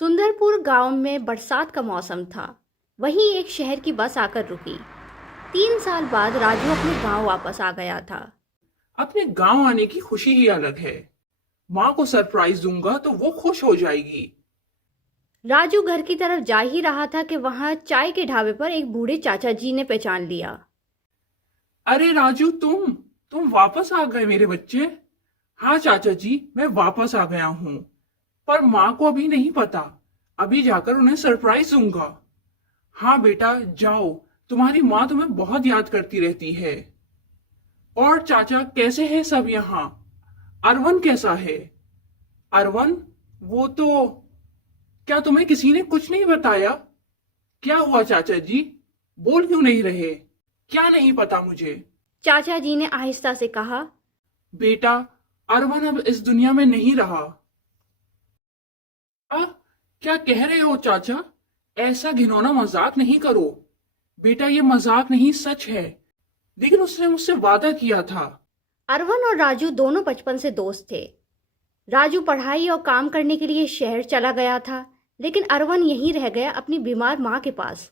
सुंदरपुर गांव में बरसात का मौसम था। वहीं एक शहर की बस आकर रुकी। 3 साल बाद राजू अपने गांव वापस आ गया था। अपने गांव आने की खुशी ही अलग है। माँ को सरप्राइज दूंगा तो वो खुश हो जाएगी। राजू घर की तरफ जा ही रहा था कि वहां चाय के ढाबे पर एक बूढ़े चाचा जी ने पहचान लिया। अरे राजू, तुम वापस आ गए मेरे बच्चे। हाँ चाचा जी, मैं वापस आ गया हूँ। पर माँ को अभी नहीं पता। अभी जाकर उन्हें सरप्राइज दूंगा। हाँ बेटा, जाओ। तुम्हारी माँ तुम्हें बहुत याद करती रहती है। और चाचा, कैसे हैं सब यहाँ? अरवन कैसा है? अरवन, वो तो... क्या तुम्हें किसी ने कुछ नहीं बताया? क्या हुआ चाचा जी? बोल क्यों नहीं रहे? क्या नहीं पता मुझे? चाचा जी ने आहिस्ता से कहा। बेटा, अरवन अब इस दुनिया में नहीं रहा। आ, क्या कह रहे हो चाचा? ऐसा घिनौना मजाक नहीं करो। बेटा, ये मजाक नहीं, सच है। लेकिन उसने मुझसे वादा किया था। अरवन और राजू दोनों बचपन से दोस्त थे। राजू पढ़ाई और काम करने के लिए शहर चला गया था, लेकिन अरवन यहीं रह गया अपनी बीमार माँ के पास।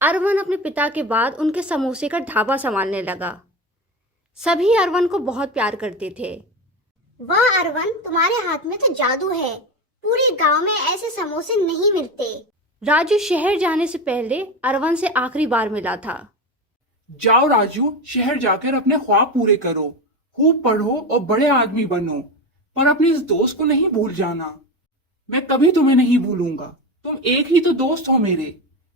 अरवन अपने पिता के बाद उनके समोसे का ढाबा संभालने लगा। सभी अरवन को बहुत प्यार करते थे। वाह अरवन, तुम्हारे हाथ में तो जादू है। पूरे गांव में ऐसे समोसे नहीं मिलते। राजू शहर जाने से पहले अरवन से आखिरी बार मिला था। जाओ राजू, शहर जाकर अपने ख्वाब पूरे करो। खूब पढ़ो और बड़े आदमी बनो। पर अपने इस दोस्त को नहीं भूल जाना। मैं कभी तुम्हें नहीं भूलूंगा। तुम एक ही तो दोस्त हो मेरे।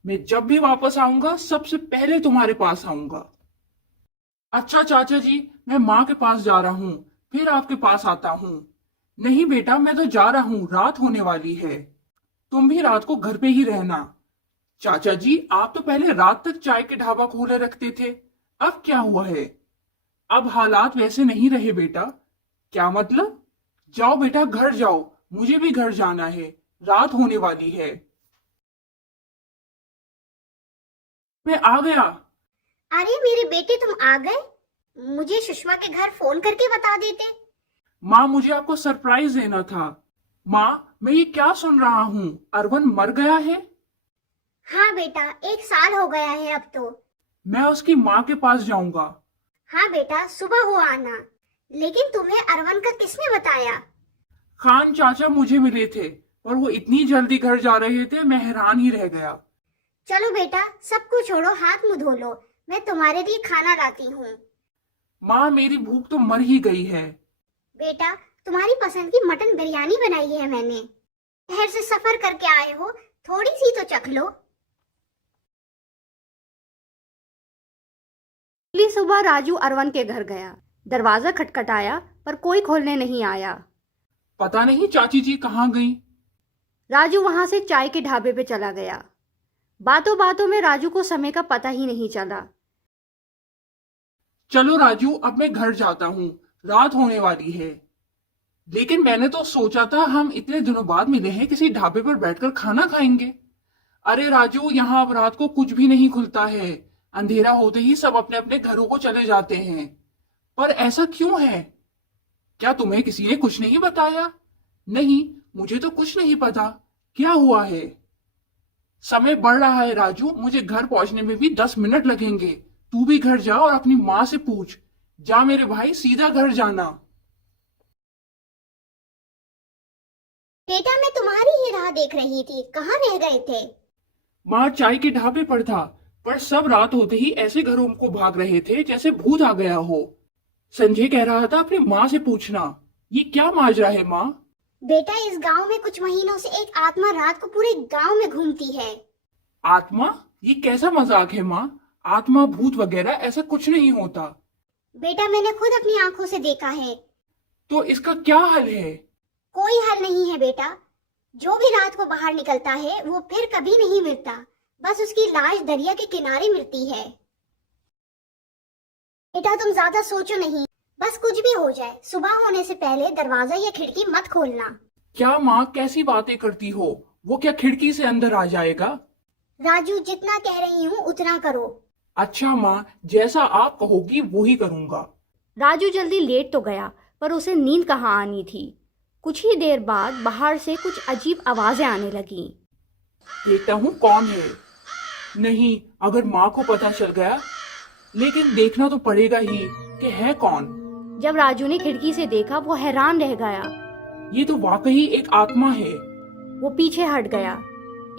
मैं जब भी वापस आऊंगा सबसे पहले तुम्हारे पास आऊंगा। अच्छा चाचा जी, मैं माँ के पास जा रहा हूँ, फिर आपके पास आता हूँ। नहीं बेटा, मैं तो जा रहा हूँ, रात होने वाली है। तुम भी रात को घर पे ही रहना। चाचा जी, आप तो पहले रात तक चाय के ढाबा खोले रखते थे। अब क्या हुआ है? अब हालात वैसे नहीं रहे बेटा। क्या मतलब? जाओ बेटा, घर जाओ। मुझे भी घर जाना है। रात होने वाली है। मैं आ गया। अरे मेरे बेटे, तुम आ गए। मुझे सुषमा के घर फोन करके बता देते। माँ, मुझे आपको सरप्राइज देना था। माँ, मैं ये क्या सुन रहा हूँ? अरवन मर गया है? हाँ बेटा, 1 साल हो गया है अब तो। मैं उसकी माँ के पास जाऊंगा। हाँ बेटा, सुबह हो आना। लेकिन तुम्हें अरवन का किसने बताया? खान चाचा मुझे मिले थे, पर वो इतनी जल्दी घर जा रहे थे, मैं हैरान ही रह गया। चलो बेटा, सब कुछ छोड़ो, हाथ मुंह धो लो। मैं तुम्हारे लिए खाना लाती हूँ। माँ, मेरी भूख तो मर ही गई है। बेटा, तुम्हारी पसंद की मटन बिरयानी बनाई है मैंने। शहर से सफर करके आए हो, थोड़ी सी तो चख लो। अगली सुबह राजू अरवन के घर गया। दरवाजा खटखटाया पर कोई खोलने नहीं आया। पता नहीं चाची जी कहाँ गई। राजू वहां से चाय के ढाबे पे चला गया। बातों बातों में राजू को समय का पता ही नहीं चला। चलो राजू, अब मैं घर जाता हूँ, रात होने वाली है। लेकिन मैंने तो सोचा था हम इतने दिनों बाद मिले हैं, किसी ढाबे पर बैठकर खाना खाएंगे। अरे राजू, यहाँ अब रात को कुछ भी नहीं खुलता है। अंधेरा होते ही सब अपने अपने घरों को चले जाते हैं। पर ऐसा क्यों है? क्या तुम्हें किसी ने कुछ नहीं बताया? नहीं, मुझे तो कुछ नहीं पता। क्या हुआ है? समय बढ़ रहा है राजू, मुझे घर पहुंचने में भी 10 मिनट लगेंगे। तू भी घर जा और अपनी माँ से पूछ। जा मेरे भाई, सीधा घर जाना। बेटा, मैं तुम्हारी ही राह देख रही थी, कहाँ रह गए थे? माँ चाय के ढाबे पर था, पर सब रात होते ही ऐसे घरों को भाग रहे थे जैसे भूत आ गया हो। संजय कह रहा था अपनी माँ से पूछना। ये क्या माजरा है माँ? बेटा, इस गांव में कुछ महीनों से एक आत्मा रात को पूरे गांव में घूमती है। आत्मा? ये कैसा मजाक है माँ? आत्मा भूत वगैरह ऐसा कुछ नहीं होता। बेटा, मैंने खुद अपनी आंखों से देखा है। तो इसका क्या हल है? कोई हल नहीं है बेटा। जो भी रात को बाहर निकलता है वो फिर कभी नहीं मिलता। बस उसकी लाश दरिया के किनारे मिलती है। बेटा, तुम ज्यादा सोचो नहीं। बस कुछ भी हो जाए, सुबह होने से पहले दरवाजा या खिड़की मत खोलना। क्या माँ, कैसी बातें करती हो? वो क्या खिड़की से अंदर आ जाएगा? राजू, जितना कह रही हूँ उतना करो। अच्छा माँ, जैसा आप कहोगी वो ही करूंगा। राजू जल्दी लेट तो गया, पर उसे नींद कहाँ आनी थी। कुछ ही देर बाद बाहर से कुछ अजीब आवाजें आने लगीं। देखता हूँ कौन है। नहीं, अगर माँ को पता चल गया, लेकिन देखना तो पड़ेगा ही कि है कौन। जब राजू ने खिड़की से देखा वो हैरान रह गया। ये तो वाकई एक आत्मा है। वो पीछे हट गया।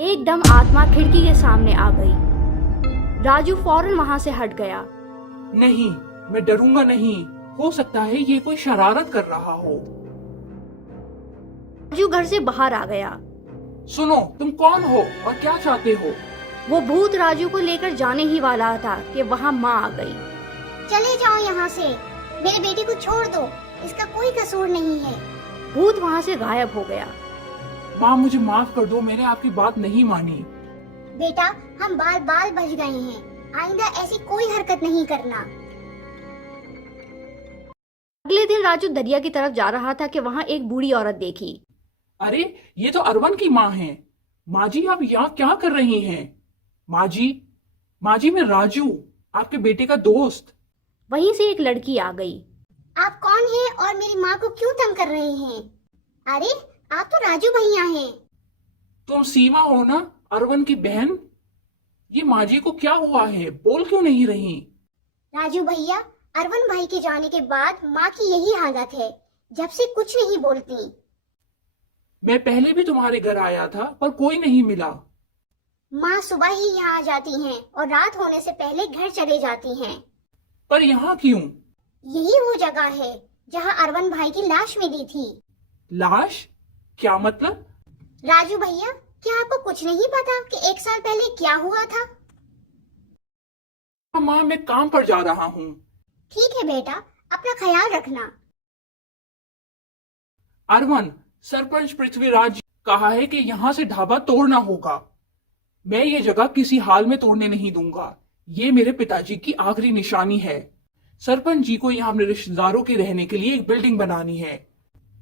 एकदम आत्मा खिड़की के सामने आ गई। राजू फौरन वहां से हट गया। नहीं, मैं डरूंगा नहीं। हो सकता है ये कोई शरारत कर रहा हो। राजू घर से बाहर आ गया। सुनो, तुम कौन हो और क्या चाहते हो? वो भूत राजू को लेकर जाने ही वाला था कि वहां माँ आ गई। चले जाओ यहाँ से, मेरे बेटे को छोड़ दो, इसका कोई कसूर नहीं है। भूत वहां से गायब हो गया। माँ, मुझे माफ कर दो, मैंने आपकी बात नहीं मानी। बेटा, हम बाल बाल बच गए हैं, आइंदा ऐसी कोई हरकत नहीं करना। अगले दिन राजू दरिया की तरफ जा रहा था कि वहां एक बूढ़ी औरत देखी। अरे, ये तो अरवन की माँ है। माँ जी, आप यहाँ क्या कर रही हैं? माँ जी, मैं राजू, आपके बेटे का दोस्त। वहीं से एक लड़की आ गई। आप कौन हैं और मेरी माँ को क्यों तंग कर रहे हैं? अरे, आप तो राजू भैया हैं। तुम सीमा हो ना, अरवन की बहन? ये माँ जी को क्या हुआ है, बोल क्यों नहीं रही? राजू भैया, अरवन भाई के जाने के बाद माँ की यही हालत है, जब से कुछ नहीं बोलती। मैं पहले भी तुम्हारे घर आया था पर कोई नहीं मिला। माँ सुबह ही यहाँ आ जाती हैं और रात होने से पहले घर चले जाती हैं। पर यहाँ क्यों? यही वो जगह है जहाँ अरवन भाई की लाश मिली थी। लाश? क्या मतलब? राजू भैया, क्या आपको कुछ नहीं पता कि 1 साल पहले क्या हुआ था? माँ, मैं काम पर जा रहा हूँ। ठीक है बेटा, अपना ख्याल रखना। अरवन, सरपंच पृथ्वीराज कहा है कि यहाँ से ढाबा तोड़ना होगा। मैं ये जगह किसी हाल में तोड़ने नहीं दूंगा। ये मेरे पिताजी की आखिरी निशानी है। सरपंच जी को यहाँ अपने रिश्तेदारों के रहने के लिए एक बिल्डिंग बनानी है।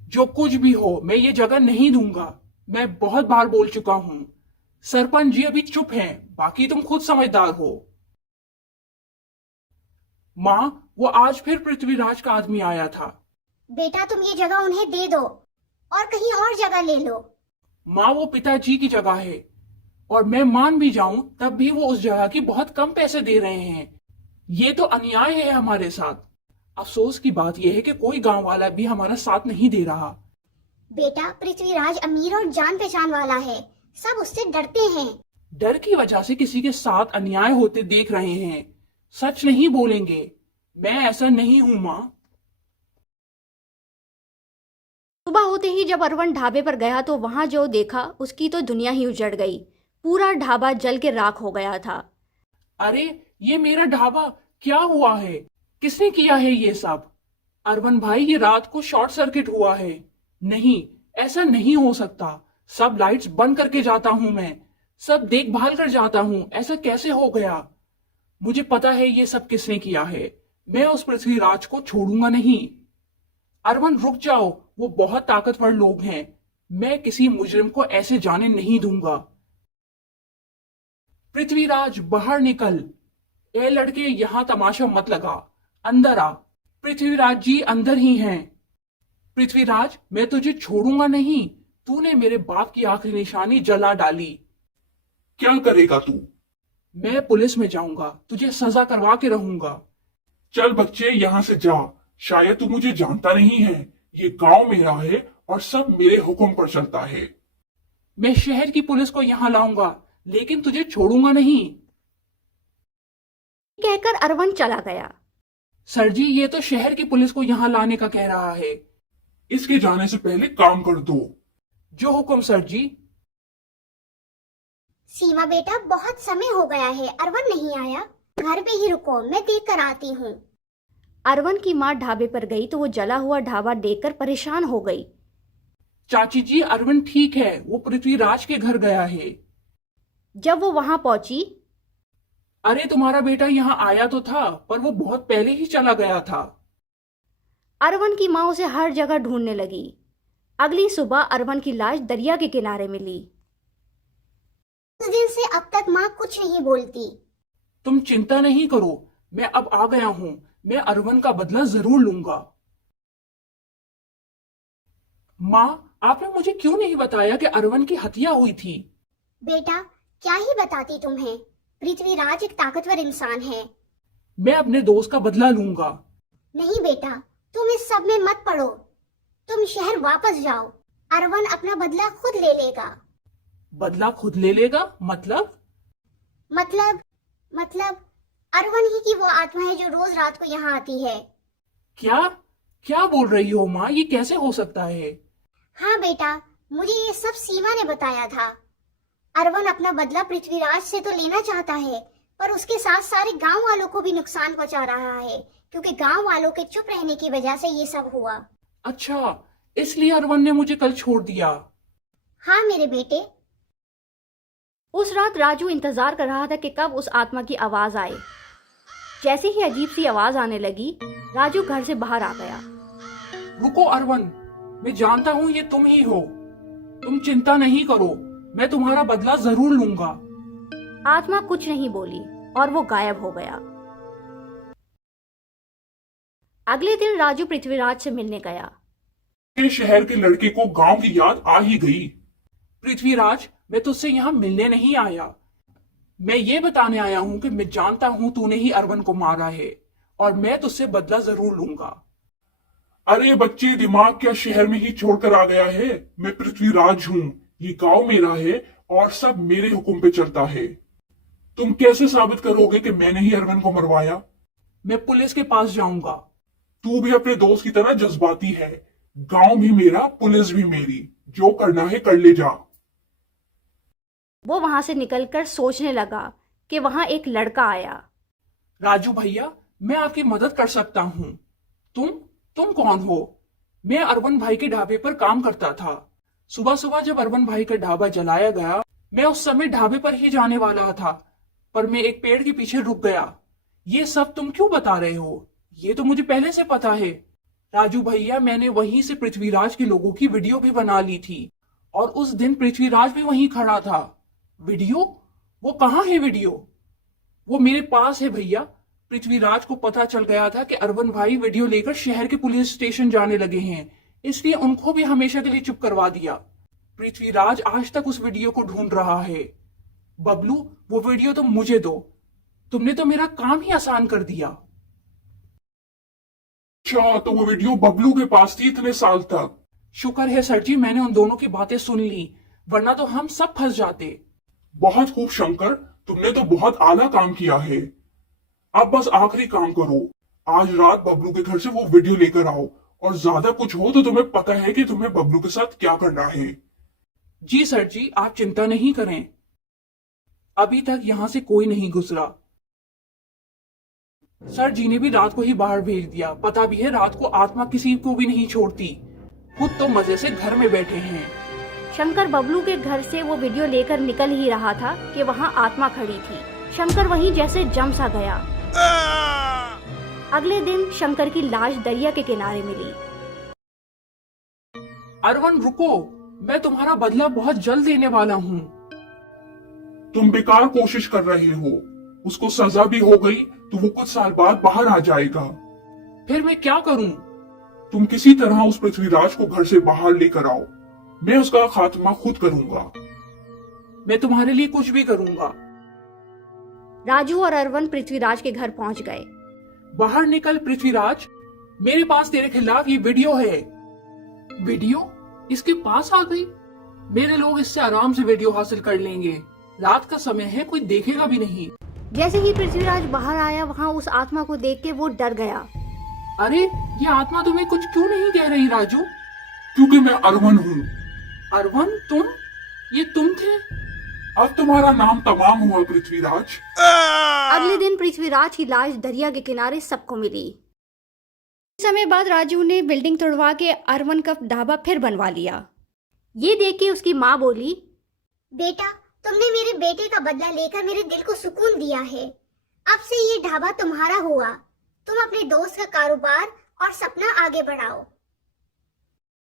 जो कुछ भी हो, मैं ये जगह नहीं दूंगा। मैं बहुत बार बोल चुका हूँ। सरपंच जी अभी चुप हैं, बाकी तुम खुद समझदार हो। माँ, वो आज फिर पृथ्वीराज का आदमी आया था। बेटा, तुम ये जगह उन्हें दे दो और कहीं और जगह ले लो। माँ, वो पिताजी की जगह है और मैं मान भी जाऊं तब भी वो उस जगह की बहुत कम पैसे दे रहे हैं। ये तो अन्याय है हमारे साथ। अफसोस की बात यह है कि कोई गांव वाला भी हमारा साथ नहीं दे रहा। बेटा, पृथ्वीराज अमीर और जान पहचान वाला है, सब उससे डरते हैं। डर की वजह से किसी के साथ अन्याय होते देख रहे हैं। सच नहीं बोलेंगे। मैं ऐसा नहीं हूं माँ। सुबह होते ही जब अरवन ढाबे पर गया तो वहां जो देखा उसकी तो दुनिया ही उजड़ गई। पूरा ढाबा जल के राख हो गया था। अरे, ये मेरा ढाबा क्या हुआ है? किसने किया है ये सब? अरवन भाई, ये रात को शॉर्ट सर्किट हुआ है। नहीं, ऐसा नहीं हो सकता। सब लाइट्स बंद करके जाता हूं मैं, सब देखभाल कर जाता हूं। ऐसा कैसे हो गया? मुझे पता है ये सब किसने किया है। मैं उस पृथ्वीराज को छोड़ूंगा नहीं। अरवन, रुक जाओ, वो बहुत ताकतवर लोग हैं। मैं किसी मुजरिम को ऐसे जाने नहीं दूंगा। पृथ्वीराज, बाहर निकल। ए लड़के, यहां तमाशा मत लगा, अंदर आ। पृथ्वीराज जी अंदर ही हैं। पृथ्वीराज, मैं तुझे छोड़ूंगा नहीं। तूने मेरे बाप की आखिरी निशानी जला डाली। क्या करेगा तू? मैं पुलिस में जाऊंगा, तुझे सजा करवा के रहूंगा। चल बच्चे, यहाँ से जा। शायद तू मुझे जानता नहीं है। ये गांव मेरा है और सब मेरे हुक्म पर चलता है। मैं शहर की पुलिस को यहाँ लाऊंगा, लेकिन तुझे छोड़ूंगा नहीं। कहकर अरवन चला गया। सर जी, ये तो शहर की पुलिस को यहाँ लाने का कह रहा है। इसके जाने से पहले काम कर दो। जो हुक्म सर जी। सीमा बेटा, बहुत समय हो गया है, अरवन नहीं आया। घर पे ही रुको, मैं देख कर आती हूँ। अरवन की माँ ढाबे पर गई तो वो जला हुआ ढाबा देखकर परेशान हो गई। चाची जी, अरविंद ठीक है, वो पृथ्वीराज के घर गया है। जब वो वहां पहुंची, अरे, तुम्हारा बेटा यहाँ आया तो था, पर वो बहुत पहले ही चला गया था। अरवन की माँ उसे हर जगह ढूंढने लगी। अगली सुबह अरवन की लाश दरिया के किनारे मिली। उस दिन से अब तक माँ कुछ नहीं बोलती। तुम चिंता नहीं करो, मैं अब आ गया हूँ। मैं अरवन का बदला जरूर लूंगा। माँ, आपने मुझे क्यों नहीं बताया कि अरवन की हत्या हुई थी? बेटा, क्या ही बताती तुम्हें। पृथ्वीराज एक ताकतवर इंसान है। मैं अपने दोस्त का बदला लूंगा। नहीं बेटा, तुम इस सब में मत पड़ो। तुम शहर वापस जाओ। अरवन अपना बदला खुद ले लेगा। बदला खुद ले लेगा? मतलब मतलब अरवन ही की वो आत्मा है जो रोज रात को यहाँ आती है। क्या क्या बोल रही हो माँ? ये कैसे हो सकता है? हाँ बेटा, मुझे ये सब सीमा ने बताया था। अरवन अपना बदला पृथ्वीराज से तो लेना चाहता है, पर उसके साथ सारे गांव वालों को भी नुकसान पहुंचा रहा है, क्योंकि गांव वालों के चुप रहने की वजह से ये सब हुआ। अच्छा, इसलिए अरवन ने मुझे कल छोड़ दिया। हाँ मेरे बेटे। उस रात राजू इंतजार कर रहा था कि कब उस आत्मा की आवाज आए। जैसे ही अजीब सी आवाज आने लगी, राजू घर से बाहर आ गया। रुको अरवन, मैं जानता हूँ ये तुम ही हो। तुम चिंता नहीं करो, मैं तुम्हारा बदला जरूर लूंगा। आत्मा कुछ नहीं बोली और वो गायब हो गया। अगले दिन राजू पृथ्वीराज से मिलने गया। के शहर के लड़के को गांव की याद आ ही गई। पृथ्वीराज, मैं तुझसे यहाँ मिलने नहीं आया। मैं ये बताने आया हूँ कि मैं जानता हूँ तूने ही अरवन को मारा है और मैं तुझसे बदला जरूर लूंगा। अरे बच्चे, दिमाग क्या शहर में ही छोड़कर आ गया है? मैं पृथ्वीराज हूँ, ये गांव मेरा है और सब मेरे हुक्म पे चलता है। तुम कैसे साबित करोगे कि मैंने ही अरवन को मरवाया? मैं पुलिस के पास जाऊंगा। तू भी अपने दोस्त की तरह जज्बाती है। गांव भी मेरा, पुलिस भी मेरी, जो करना है कर ले जा। वो वहां से निकलकर सोचने लगा कि वहां एक लड़का आया। राजू भैया, मैं आपकी मदद कर सकता हूँ। तुम कौन हो? मैं अरवन भाई के ढाबे पर काम करता था। सुबह सुबह जब अरवन भाई का ढाबा जलाया गया, मैं उस समय ढाबे पर ही जाने वाला था, पर मैं एक पेड़ के पीछे रुक गया। ये सब तुम क्यों बता रहे हो? ये तो मुझे पहले से पता है। राजू भैया, मैंने वहीं से पृथ्वीराज के लोगों की वीडियो भी बना ली थी और उस दिन पृथ्वीराज भी वहीं खड़ा था। वीडियो? वो कहाँ है वीडियो? वो मेरे पास है भैया। पृथ्वीराज को पता चल गया था कि अरवन भाई वीडियो लेकर शहर के पुलिस स्टेशन जाने लगे हैं, इसलिए उनको भी हमेशा के लिए चुप करवा दिया। पृथ्वीराज आज तक उस वीडियो को ढूंढ रहा है। बबलू, वो वीडियो तुम मुझे दो। तुमने तो मेरा काम ही आसान कर दिया। अच्छा, तो वो वीडियो बबलू के पास थी इतने साल तक? शुक्र है सर जी, मैंने उन दोनों की बातें सुन ली, वरना तो हम सब फंस जाते। बहुत खूब शंकर, तुमने तो बहुत आला काम किया है। अब बस आखिरी काम करो। आज रात बबलू के घर से वो वीडियो लेकर आओ, और ज्यादा कुछ हो तो तुम्हें पता है कि तुम्हें बबलू के साथ क्या करना है। जी सर जी, आप चिंता नहीं करें। अभी तक यहाँ से कोई नहीं गुजरा। सर जी ने भी रात को ही बाहर भेज दिया। पता भी है रात को आत्मा किसी को भी नहीं छोड़ती। खुद तो मजे से घर में बैठे हैं। शंकर बबलू के घर से वो वीडियो लेकर निकल ही रहा था कि वहाँ आत्मा खड़ी थी। शंकर वहीं जैसे जम सा गया। अगले दिन शंकर की लाश दरिया के किनारे मिली। अरवन रुको, मैं तुम्हारा बदला बहुत जल्द देने वाला हूँ। तुम बेकार कोशिश कर रहे हो। उसको सजा भी हो गई तो वो कुछ साल बाद बाहर आ जाएगा। फिर मैं क्या करूँ? तुम किसी तरह उस पृथ्वीराज को घर से बाहर लेकर आओ। मैं उसका खात्मा खुद करूंगा। मैं तुम्हारे लिए कुछ भी करूंगा। राजू और अरवन पृथ्वीराज के घर पहुंच गए। बाहर निकल पृथ्वीराज, मेरे पास तेरे खिलाफ ये वीडियो है। वीडियो? इसके पास आ गई? मेरे लोग इससे आराम से वीडियो हासिल कर लेंगे। रात का समय है, कोई देखेगा भी नहीं। जैसे ही पृथ्वीराज बाहर आया, वहाँ उस आत्मा को देख के वो डर गया। अरे, ये आत्मा तुम्हें कुछ क्यों नहीं कह रही राजू? क्योंकि मैं अरवन हूँ। अरवन, तुम? ये तुम थे? अब तुम्हारा नाम तमाम हुआ पृथ्वीराज। अगले दिन पृथ्वीराज की लाश दरिया के किनारे सबको मिली। कुछ समय बाद राजू ने बिल्डिंग तोड़वा के अरवन का ढाबा फिर बनवा लिया। ये देख के उसकी माँ बोली, बेटा, तुमने मेरे बेटे का बदला लेकर मेरे दिल को सुकून दिया है। अब से ये ढाबा तुम्हारा हुआ। तुम अपने दोस्त का कारोबार और सपना आगे बढ़ाओ।